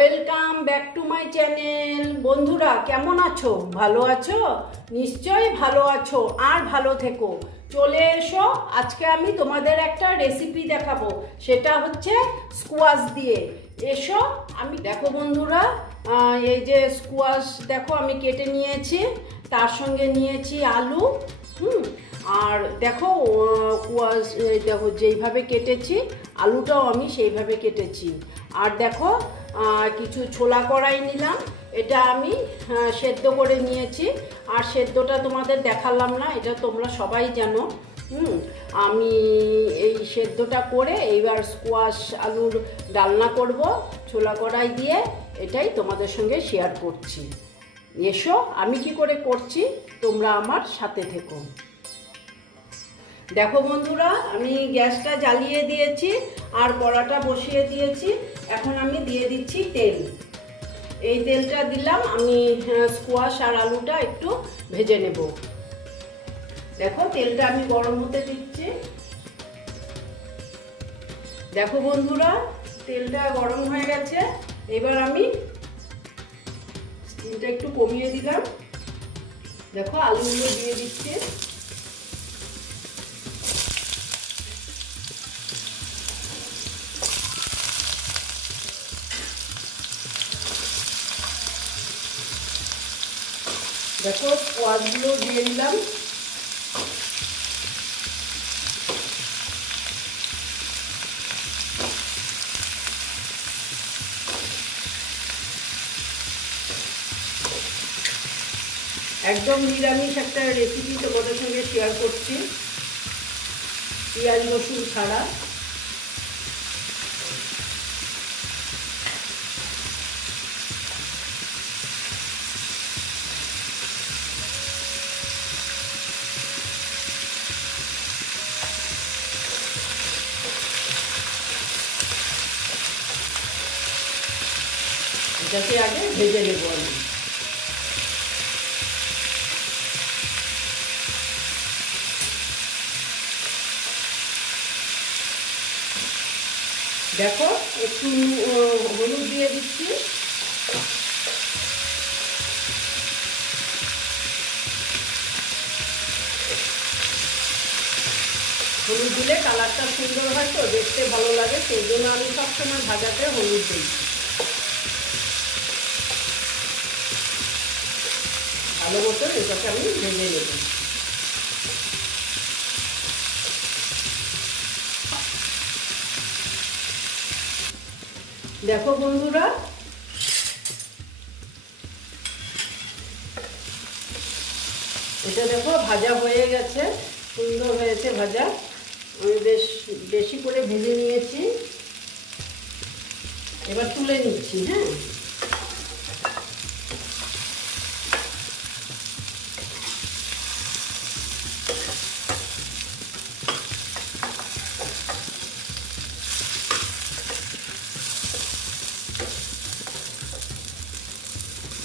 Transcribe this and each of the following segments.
Welcome back to my channel বন্ধুরা, কেমন আছো? ভালো আছো? নিশ্চয়ই ভালো আছো আর ভালো থেকো। চলে এসো, আজকে আমি তোমাদের একটা রেসিপি দেখাবো। সেটা হচ্ছে স্কোয়াশ দিয়ে। এসো, আমি দেখো বন্ধুরা এই যে স্কোয়াশ দেখো আমি কেটে নিয়েছি, তার সঙ্গে নিয়েছি আলু, হুম, আর দেখো কুয়াশ দেখো, যেইভাবে কেটেছি, আলুটাও আমি সেইভাবে কেটেছি। আর দেখো কিছু ছোলা কড়াই নিলাম। এটা আমি সেদ্ধ করে নিয়েছি। আর সেদ্ধটা তোমাদের দেখালাম না, এটা তোমরা সবাই জানো। হুম, আমি এই সেদ্ধটা করে এইবার স্কোয়াশ আলুর ডালনা করব, ছোলা কড়াই দিয়ে। এটাই তোমাদের সঙ্গে শেয়ার করছি। এসো, আমি কি করে করছি, তোমরা আমার সাথে থেকো। দেখো বন্ধুরা, আমি গ্যাসটা জ্বালিয়ে দিয়েছি আর কড়াটা বসিয়ে দিয়েছি। এখন আমি দিয়ে দিচ্ছি তেল। এই তেলটা দিলাম, আমি স্কোয়াশ আর আলুটা একটু ভেজে নেব। দেখো, তেলটা আমি গরম হতে দিচ্ছি। দেখো বন্ধুরা, তেলটা গরম হয়ে গেছে। এবার আমি স্টিমটা একটু কমিয়ে দিলাম। দেখো, আলুগুলো দিয়ে দিচ্ছি। দেখো, স্কোয়াশগুলো দিয়ে দিলাম। একদম নিরামিষ একটা রেসিপি তোমাদের সঙ্গে শেয়ার করছি। পেঁয়াজ, রসুন ছাড়া। এটাকে আগে ভেজে নেব আমি। দেখো, একটু হলুদ দিয়ে দিচ্ছি। হলুদ দিলে কালারটা সুন্দর হয় তো, দেখতে ভালো লাগে, সেই জন্য আমি সবসময় ভাজাতে হলুদ দিই। ভালো এটাকে আমি ভেজে নেব। দেখো বন্ধুরা, এটা দেখো ভাজা হয়ে গেছে, সুন্দর হয়েছে ভাজা। আমি বেশ, বেশি করে ভেজে নিয়েছি। এবার তুলে নিচ্ছি হ্যাঁ?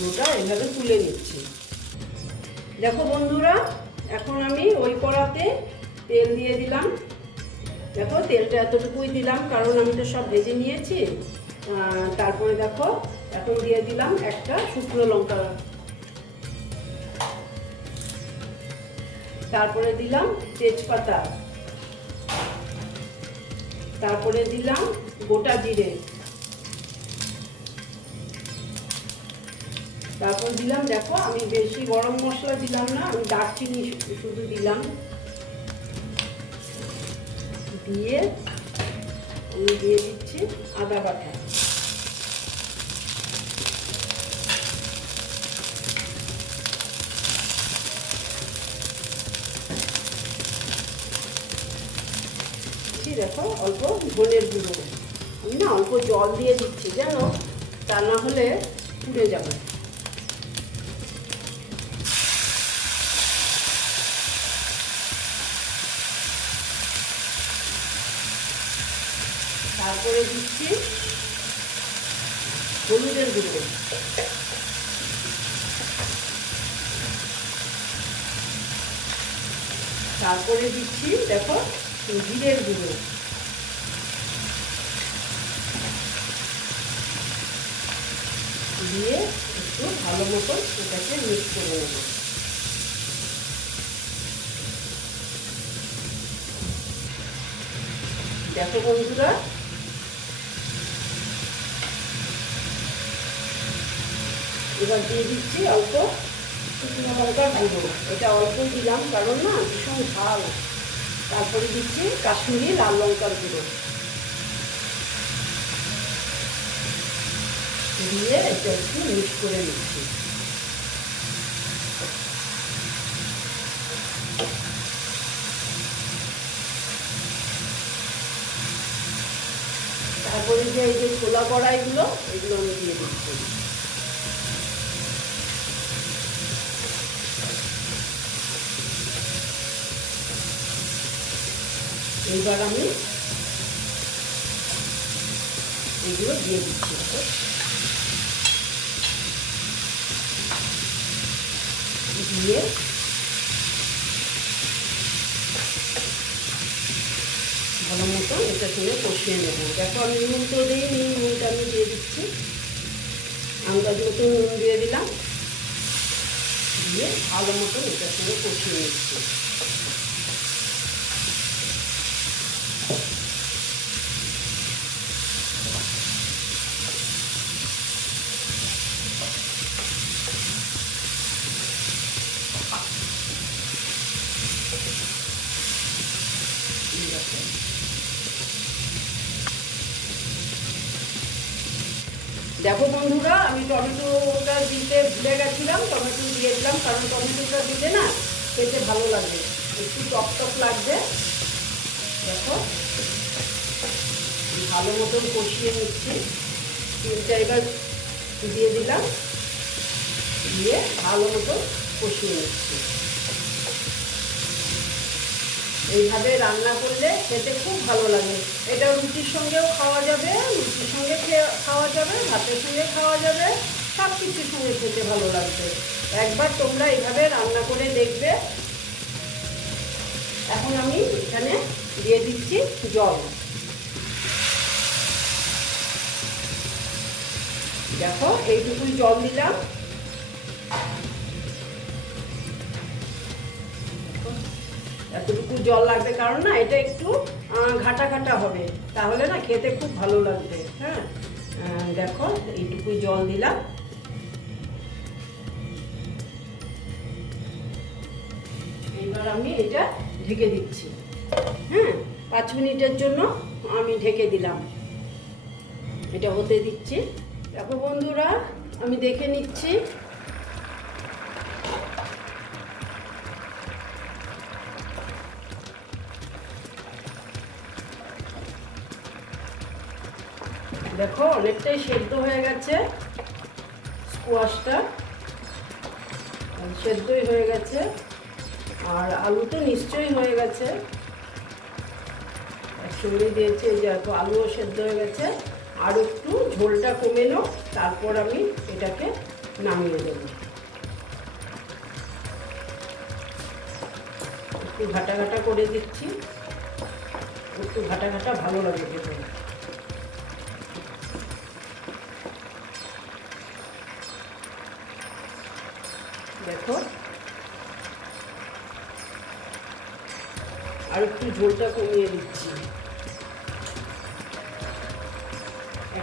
পুরোটা এভাবে তুলে নিচ্ছি। দেখো বন্ধুরা, এখন আমি ওই কড়াতে তেল দিয়ে দিলাম। দেখো, তেলটা এতটুকুই দিলাম, কারণ আমি তো সব ভেজে নিয়েছি। তারপরে দেখো, এখন দিয়ে দিলাম একটা শুকনো লঙ্কা। তারপরে দিলাম তেজপাতা। তারপরে দিলাম গোটা জিরে। তারপর দিলাম, দেখো, আমি বেশি গরম মশলা দিলাম না, আমি দারচিনি শুধু দিলাম। দিয়ে আমি দিয়ে দিচ্ছি আদা বাটা। দেখো, অল্প ধনের গুঁড়ো। আমি না অল্প জল দিয়ে দিচ্ছি, জানো? তা না হলে পুড়ে যাবে। তারপরে দিচ্ছি হলুদের গুঁড়ো। তারপরে দিচ্ছি, দেখো জিরের গুঁড়ো। দিয়ে একটু ভালো মতো এটাকে মিক্স করে নেব। দেখো বন্ধুরা এবার দিয়ে দিচ্ছি অল্প। শুকনো লঙ্কার গুঁড়ো। এটা অল্প দিলাম, কারণ না ভীষণ ঝাল। তারপরে দিচ্ছি কাশ্মীরি লাল লঙ্কার গুঁড়ো। দিয়ে এটা একটু মিক্স করে নিচ্ছি। তারপরে যে এই যে ছোলা কড়াইগুলো, এগুলো আমি দিয়ে দিচ্ছি। এইবার আমি এগুলো দিয়ে দিচ্ছি দিয়ে ভালো মতো এটা সঙ্গে কষিয়ে নেব। দেখো, আমি নুন তো দিই নুন নুনটা আমি দিয়ে দিচ্ছি। আন্দাজ মতো নুন দিয়ে দিলাম। দিয়ে ভালো মতো এটার সঙ্গে কষিয়ে নিচ্ছি। দেখো বন্ধুরা, আমি টমেটোটা দিতে ভুলে গেছিলাম, টমেটো দিয়ে দিলাম, কারণ টমেটোটা দিলে না খেতে ভালো লাগবে একটু টক টক লাগবে। দেখো। ভালো মতন কষিয়ে নিচ্ছি। তিনটা এবার দিয়ে দিলাম। দিয়ে ভালো মতো কষিয়ে নিচ্ছি। এইভাবে রান্না করলে খেতে খুব ভালো লাগে। এটা রুটির সঙ্গেও খাওয়া যাবে, রুটির সঙ্গে খাওয়া যাবে, ভাতের সঙ্গে খাওয়া যাবে সব কিছুর সঙ্গে খেতে ভালো লাগবে। একবার তোমরা এইভাবে রান্না করে দেখবে এখন আমি এখানে দিয়ে দিচ্ছি জল। দেখো এইটুকুই জল দিলাম। এতটুকু জল লাগবে, কারণ না এটা একটু ঘাটা ঘাটা হবে। তাহলে না খেতে খুব ভালো লাগবে হ্যাঁ? দেখো এইটুকুই জল দিলাম। এইবার আমি এটা ঢেকে দিচ্ছি। হ্যাঁ পাঁচ মিনিটের জন্য আমি ঢেকে দিলাম। এটা হতে দিচ্ছি। দেখো বন্ধুরা, আমি দেখে নিচ্ছি। দেখো, অনেকটাই সেদ্ধ হয়ে গেছে স্কোয়াশটা। সেদ্ধই হয়ে গেছে। আর আলু তো নিশ্চয়ই হয়ে গেছে। একসঙ্গে দিয়েছি, এই যে আলুও সেদ্ধ হয়ে গেছে। আর একটু ঝোলটা কমে নো তারপর আমি এটাকে নামিয়ে দেবো। একটু ঘাটা ঘাটা করে দিচ্ছি। একটু ঘাটা ঘাটা ভালো লাগে খেতে। দেখো। আর একটু ঝোলটা কমিয়ে দিচ্ছি।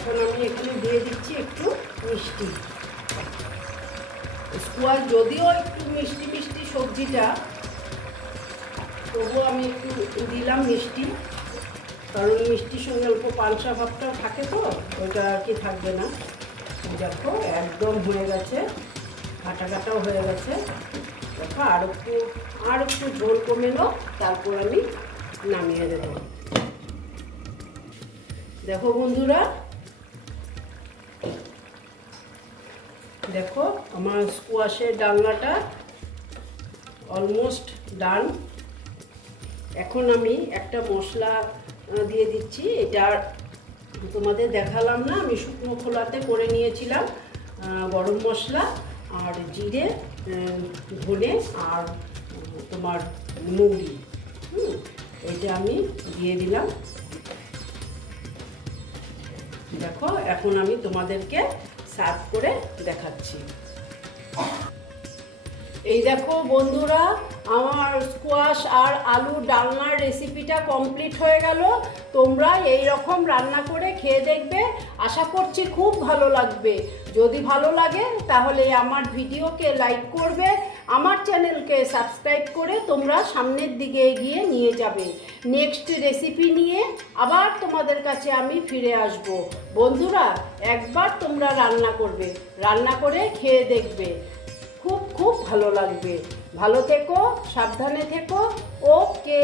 এখন আমি এখানে দিয়ে দিচ্ছি একটু মিষ্টি। স্কোয়াশ যদিও একটু মিষ্টি মিষ্টি সবজিটা, তবুও আমি একটু দিলাম মিষ্টি, কারণ মিষ্টির সঙ্গে অল্প পালসা ভাবটাও থাকে তো, ওটা আর কি থাকবে না। দেখো, একদম হয়ে গেছে কাটা কাটাও হয়ে গেছে। দেখো, আর একটু আর একটু ঝোল কমেলো তারপর আমি নামিয়ে দেব। দেখো বন্ধুরা দেখো, আমার স্কোয়াশের ডালনাটা অলমোস্ট ডান এখন আমি একটা মশলা দিয়ে দিচ্ছি। এটা তোমাদের দেখালাম না, আমি শুকনো খোলাতে করে নিয়েছিলাম গরম মশলা আর জিরে ধনে আর তোমার মৌরি হুম, এটা আমি দিয়ে দিলাম। দেখো, এখন আমি তোমাদেরকে সার্ভ করে দেখাচ্ছি। এই দেখো বন্ধুরা, আমার স্কোয়াশ আর আলু ডালনার রেসিপিটা কমপ্লিট হয়ে গেল। তোমরা এই রকম রান্না করে খেয়ে দেখবে। আশা করছি খুব ভালো লাগবে। যদি ভালো লাগে, তাহলে আমার ভিডিওকে লাইক করবে। আমার চ্যানেলকে সাবস্ক্রাইব করে তোমরা সামনের দিকে এগিয়ে নিয়ে যাবে। নেক্সট রেসিপি নিয়ে আবার তোমাদের কাছে আমি ফিরে আসব। বন্ধুরা, একবার তোমরা রান্না করবে, রান্না করে খেয়ে দেখবে। খুব খুব ভালো লাগবে। ভালো থেকো, সাবধানে থেকো। ওকে।